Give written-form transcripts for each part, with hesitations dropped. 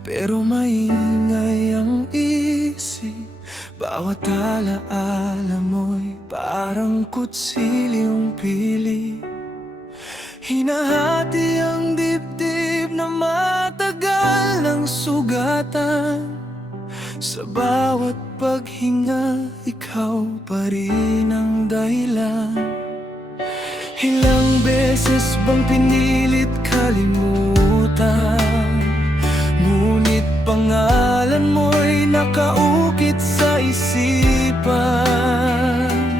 pero maingay ang isip. Bawat alaala mo'y parang kutsilyong pili. Hinahati ang dibdib na matagal ng sugatan. Sa bawat paghinga, ikaw pa rin ang dahilan. Ilang beses bang pinilit kalimutan, ngunit pangalan mo'y nakaukit sa isipan.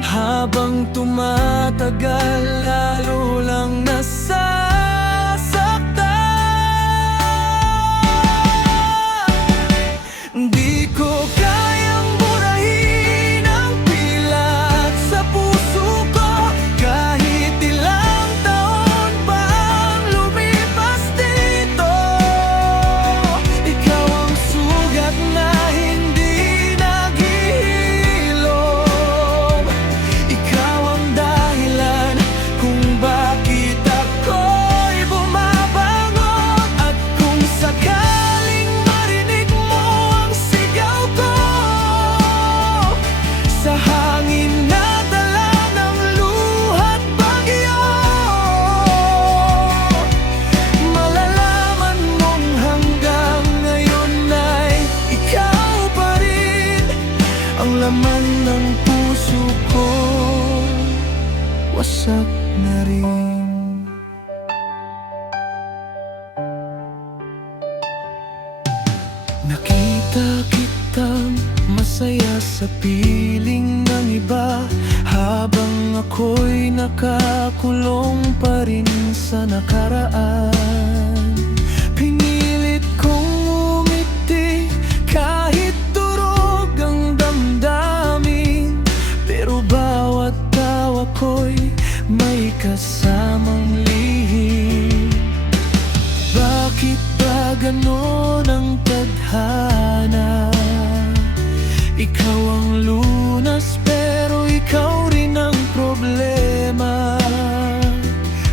Habang tumatagal, lalo lang nasasaktan. Di ko kayang burahin ang pilat sa puso ko, kahit ilang taon pa ang lumipas dito. Ikaw ang sugat na hindi naghihilom. Ikaw ang dahilan kung bakit ako'y bumabangon. At kung sakaling marinig mo ang sigaw ko, sa hangin na dala ng luha't bagyo, malalaman mong hanggang ngayon ay ikaw pa rin ang laman ng puso ko. Wasak na rin. Nakita kitang masaya sa piling ng iba, habang ako'y nakakulong pa rin sa nakaraan. Pinilit kong umiti kahit durog ang damdamin, pero bawat tawa ko'y may kasamang lihim. Bakit ba ganon ang tadhana? Ikaw ang lunas, pero ikaw rin ang problema.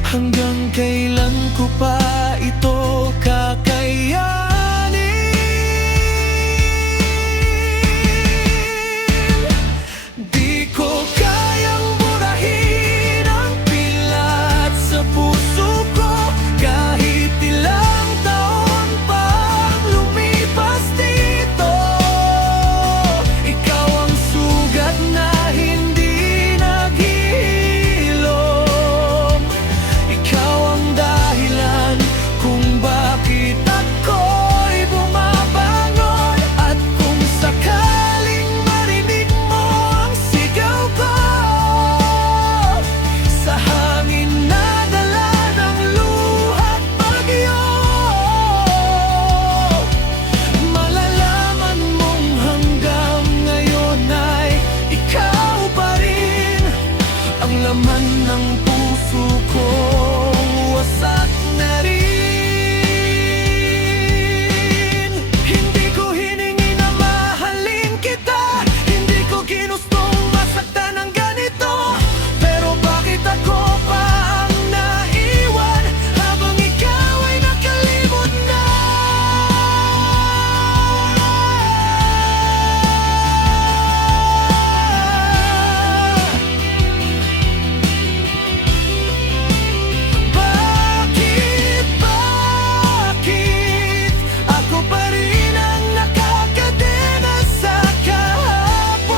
Hanggang kailan ko pa ito kakayanin? Di ko kayang burahin ang pilat sa puso ko, kahit ilang taon pa ang lumipas dito. Ikaw ang sugat na hindi naghihilom. Ikaw ang dahilan kung bakit ako'y bumabangon. At kung sakaling marinig mo ang sigaw ko, sa hangin na dala ng luha't bagyo, malalaman mong hanggang ngayon ay ikaw pa rin ang laman ng puso ko. Wasak na rin. Hindi ko hiningi na mahalin kita, hindi ko ginustong masaktan ng ganito, pero bakit ako pa ang naiwan habang ikaw ay nakalimot na? Bakit ako pa rin ang nakakadena sa kahapon?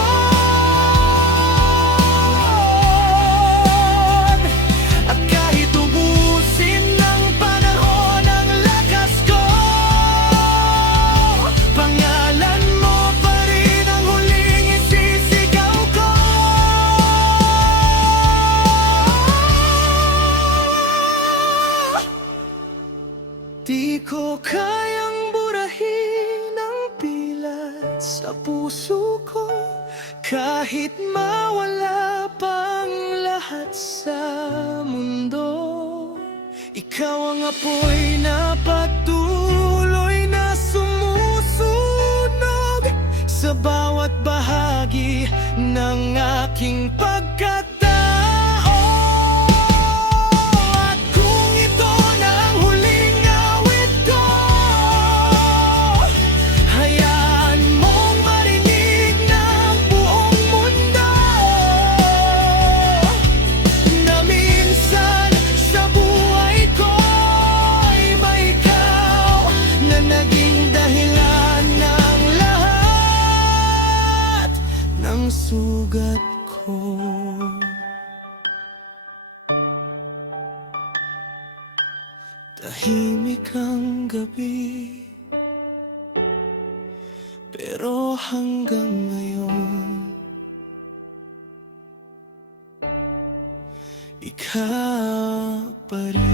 At kahit ubusin ng panahon ang lakas ko, pangalan mo pa rin ang huling isisigaw ko. Di ko kayang burahin ang pilat sa puso ko, kahit mawala pang lahat sa mundo. Ikaw ang apoy na patuloy na sumusunog sa bawat bahagi ng aking pagkatao. At kung ito na ang huling awit ko, gabi. Pero hanggang ngayon, ikaw pa rin.